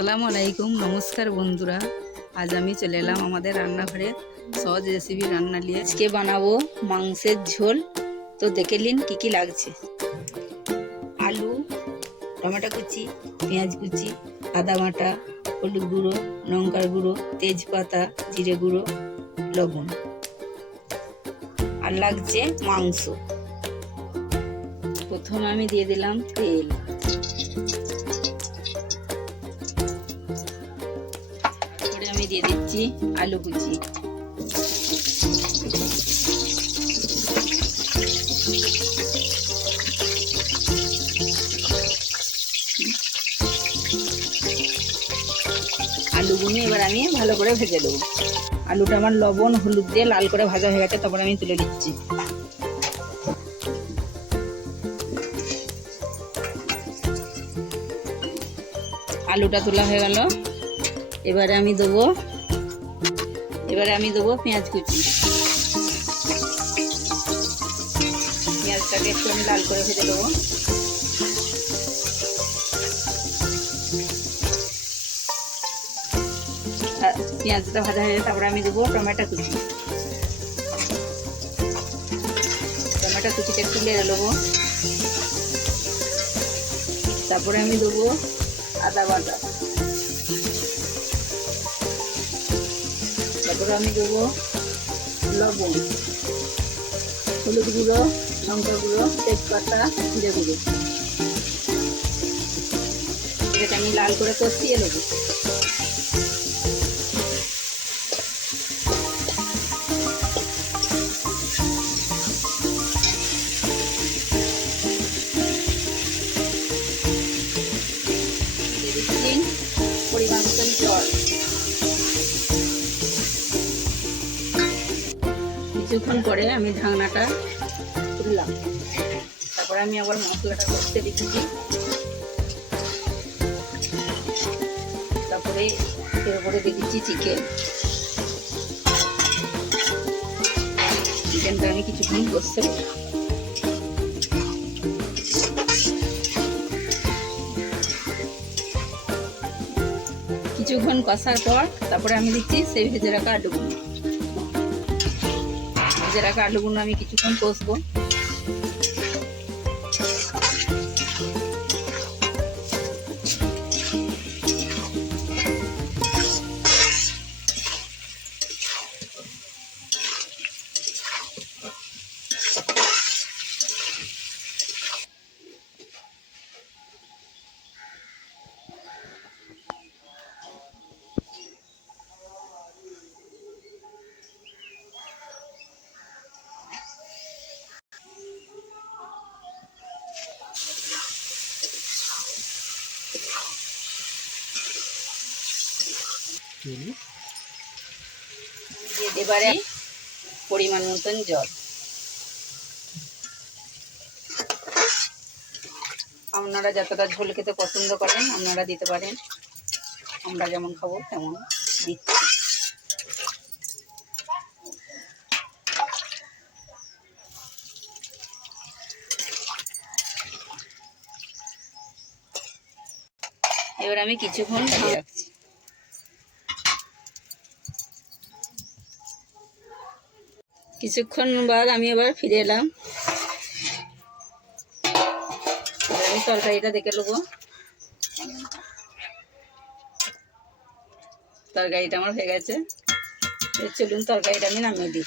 আসসালামু আলাইকুম, নমস্কার বন্ধুরা। আজ আমি চলে এলাম আমাদের রান্নাঘরে সহজ রেসিপি রান্না নিয়ে। আজকে বানাবো মাংসের ঝোল। তো দেখে নিন কি কি লাগছে। আলু, টমেটো কুচি, পেঁয়াজ কুচি, আদা বাটা, হলুদ গুঁড়ো, লঙ্কার গুঁড়ো, তেজপাতা, জিরে গুঁড়ো, লবণ। আর লাগছে মাংস। প্রথমে আমি দিয়ে দিলাম তেল। আমি দিয়ে দিচ্ছি আলু কুচি। আলুগুলো এবার আমি ভালো করে ভেজে দেবো। আলুটা আমার লবণ হলুদ দিয়ে লাল করে ভাজা হয়ে গেছে, তারপর আমি তুলে দিচ্ছি। আলুটা তোলা হয়ে গেল। এবারে আমি দেবো পেঁয়াজ কুচি। পেঁয়াজটাকে একটু আমি লাল করে ভেজে দেবো। পেঁয়াজটা ভাজা হয়ে গেলে তারপরে আমি দেবো টমেটো কুচি। টমেটো কুচিটা একটু নেড়ে নেবো। তারপরে আমি দেবো আদা বাটা। তারপরে আমি দেবো লবণ, হলুদ গুঁড়ো, লঙ্কা গুঁড়ো, তেজপাতা, জিরে গুঁড়ো। এটাকে আমি লাল করে কষিয়ে নেবো। পরিমাণ মতন জল। কিছুক্ষণ পরে আমি ঢাকনাটা খুললাম। তারপরে আমি আবার মশলাটা করতে দিচ্ছি। তারপরে এর উপরে দিয়ে দিচ্ছি চিকেনটা আমি কিছুক্ষণ কষতে দেবো। কিছুক্ষণ কষার পর তারপরে আমি দিচ্ছি সেই ভেজে রাখা আলুগুলো। ভেজে রাখা আলুগুলো আমি কিছুক্ষণ কষবো। এবারে পরিমাণ মতন জল। আপনারা যতটা ঝোল খেতে পছন্দ করেন আপনারা দিতে পারেন। আমরা যেমন খাবো তেমন দিচ্ছি। এবার আমি কিছুক্ষণ ঢেকে রাখছি। কিছুক্ষণ বাদ আমি এবার ফিরে এলাম। আমি তরকারিটা দেখে নেবো। তরকারিটা আমার হয়ে গেছে। চলুন তরকারিটা আমি নামিয়ে দিই।